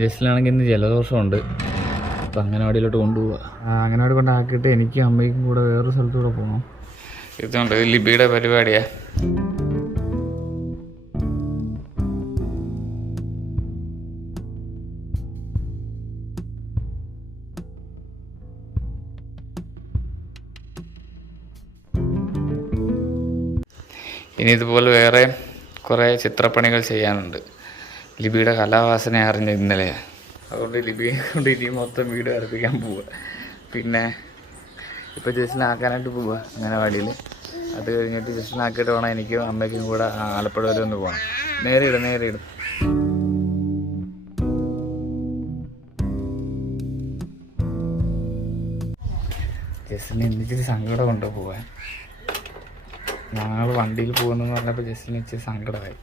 ജസ്റ്റിലാണെങ്കിൽ ഇന്ന് ജലദോഷമുണ്ട്. അപ്പം അംഗനവാടിയിലോട്ട് കൊണ്ടുപോവുക. അംഗനവാടി കൊണ്ടാക്കിയിട്ട് എനിക്കും അമ്മയ്ക്കും കൂടെ വേറൊരു സ്ഥലത്തൂടെ പോകണം. ഇതുകൊണ്ട് ലിബിയുടെ പരിപാടിയാ. ഇനി ഇതുപോലെ വേറെ കുറേ ചിത്രപ്പണികൾ ചെയ്യാനുണ്ട്. ലിബിയുടെ കലാവാസന അറിഞ്ഞ ഇന്നലെ. അതുകൊണ്ട് ലിബിയെ കൊണ്ട് ഇനി മൊത്തം വീട് വരപ്പിക്കാൻ പോവുക. പിന്നെ ഇപ്പോൾ ജസ്റ്റിനാക്കാനായിട്ട് പോവുക അംഗനവാടിയിൽ. അത് കഴിഞ്ഞിട്ട് ജസ്റ്റിനാക്കിയിട്ട് വേണം എനിക്കും അമ്മയ്ക്കും കൂടെ ആലപ്പുഴ വരെ ഒന്ന് പോകണം. നേരെ ഇടും. ജസ്റ്റിന് എന്നിച്ചിരി സങ്കടമുണ്ട് പോവാൻ. ഞങ്ങൾ വണ്ടിയിൽ പോകുന്നെന്ന് പറഞ്ഞപ്പോൾ ജസ്റ്റിന് ഇച്ചിരി സങ്കടമായി.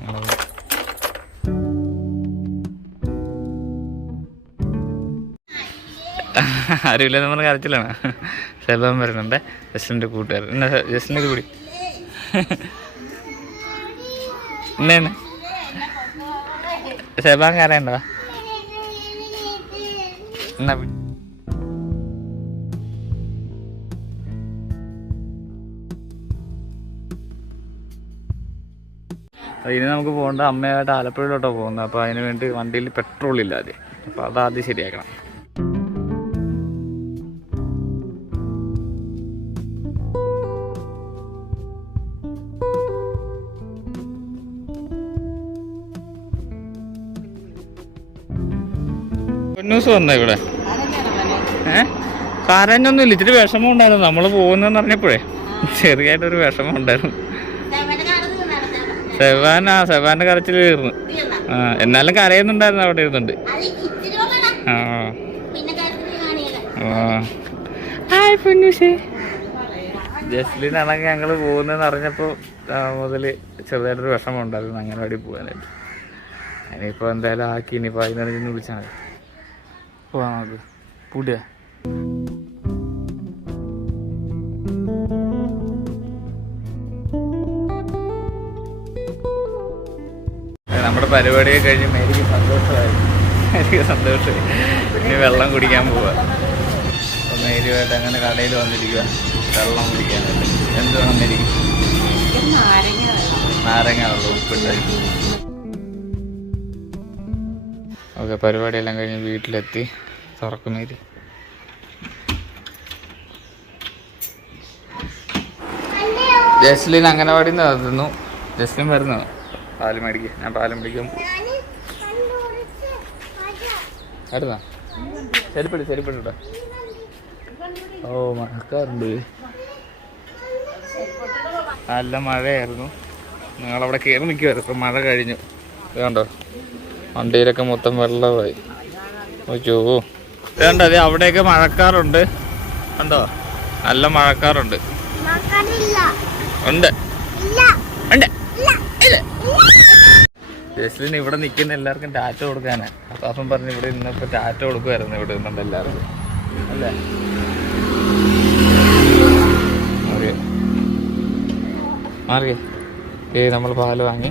ഞങ്ങൾ ആരുമില്ല, നമ്മൾ കരച്ചിലാണ്. സെബാൻ വരുന്നുണ്ട്, ജസ്റ്റിൻ്റെ കൂട്ടുകാരൻ. എന്നാ ജസ്റ്റിൻ്റെ കൂടി എന്നാ സെബാൻ കരയണ്ടോ? എന്നാ ഇനി നമുക്ക് പോകേണ്ട അമ്മയായിട്ട് ആലപ്പുഴയിലോട്ടാണ് പോകുന്നത്. അപ്പോൾ അതിന് വേണ്ടി വണ്ടിയിൽ പെട്രോൾ ഇല്ല ആദ്യം. അപ്പോൾ അതാദ്യം ശരിയാക്കണം. ന്യൂസ് വന്നോ ഇവിടെ? കരഞ്ഞൊന്നും ഇല്ല, ഇച്ചിരി വിഷമം ഉണ്ടായിരുന്നു. നമ്മൾ പോകുന്നതെന്ന് പറഞ്ഞപ്പോഴേ ചെറിയായിട്ടൊരു വിഷമം ഉണ്ടായിരുന്നു. സെബാന്റെ കരച്ചിൽ തീർന്നു. എന്നാലും കരയുന്നുണ്ടായിരുന്നു അവിടെ ഇരുന്നുണ്ട്. ജസ്ലിനാണെങ്കിൽ ഞങ്ങൾ പോകുന്നതെന്ന് അറിഞ്ഞപ്പോൾ മുതൽ ചെറുതായിട്ടൊരു വിഷമം ഉണ്ടായിരുന്നു അംഗനവാടി പോകാനായിട്ട്. ഇനിയിപ്പോൾ എന്തായാലും ആക്കി. ഇനിയിപ്പോൾ അതിനറിഞ്ഞ് വിളിച്ചാൽ മതി. പോവാം നമുക്ക്. പൂട്ടിയ നമ്മുടെ പരിപാടിയൊക്കെ കഴിഞ്ഞ് മേരിക്ക് സന്തോഷമായി. ഇനി വെള്ളം കുടിക്കാൻ പോവുക. അപ്പോൾ മേരിയുമായിട്ട് അങ്ങനെ കടയിൽ വന്നിരിക്കുക വെള്ളം കുടിക്കാനായിട്ട്. എന്ത് വന്നിരിക്കും? നാരങ്ങ വെള്ളം ഉപ്പിട്ട്. ഓക്കെ, പരിപാടിയെല്ലാം കഴിഞ്ഞ് വീട്ടിലെത്തി. തുറക്കുമേരി ജസ്ലിൻ അംഗനവാടിയിൽ നിന്ന് തന്നു. ജസ്ലിൻ വരുന്നോ? പാല് മേടിക്കുക. ഞാൻ പാല് മേടിക്കാൻ ആയിരുന്നാ? ശരിപ്പെട്ടോ. ഓ, മഴക്കാറുണ്ട്. നല്ല മഴയായിരുന്നു. ഞങ്ങളവിടെ കയറി നിൽക്കുമായിരുന്നു. ഇപ്പം മഴ കഴിഞ്ഞു. കണ്ടോ, വണ്ടിയിലൊക്കെ മൊത്തം വെള്ളമായി. ഓച്ചോ, വേണ്ട. അതെ, അവിടെയൊക്കെ മഴക്കാറുണ്ട്. കണ്ടോ, നല്ല മഴക്കാറുണ്ട്. ഉണ്ട്. ജസ്ലിന് ഇവിടെ നിൽക്കുന്ന എല്ലാവർക്കും ടാറ്റ കൊടുക്കാനാ. അപ്പം പറഞ്ഞു ഇവിടെ ഇന്നിപ്പോൾ ടാറ്റ കൊടുക്കുമായിരുന്നു. ഇവിടെ നിന്നുണ്ട് എല്ലാവർക്കും അല്ലേ? മാറിയേ നമ്മൾ പാല് വാങ്ങി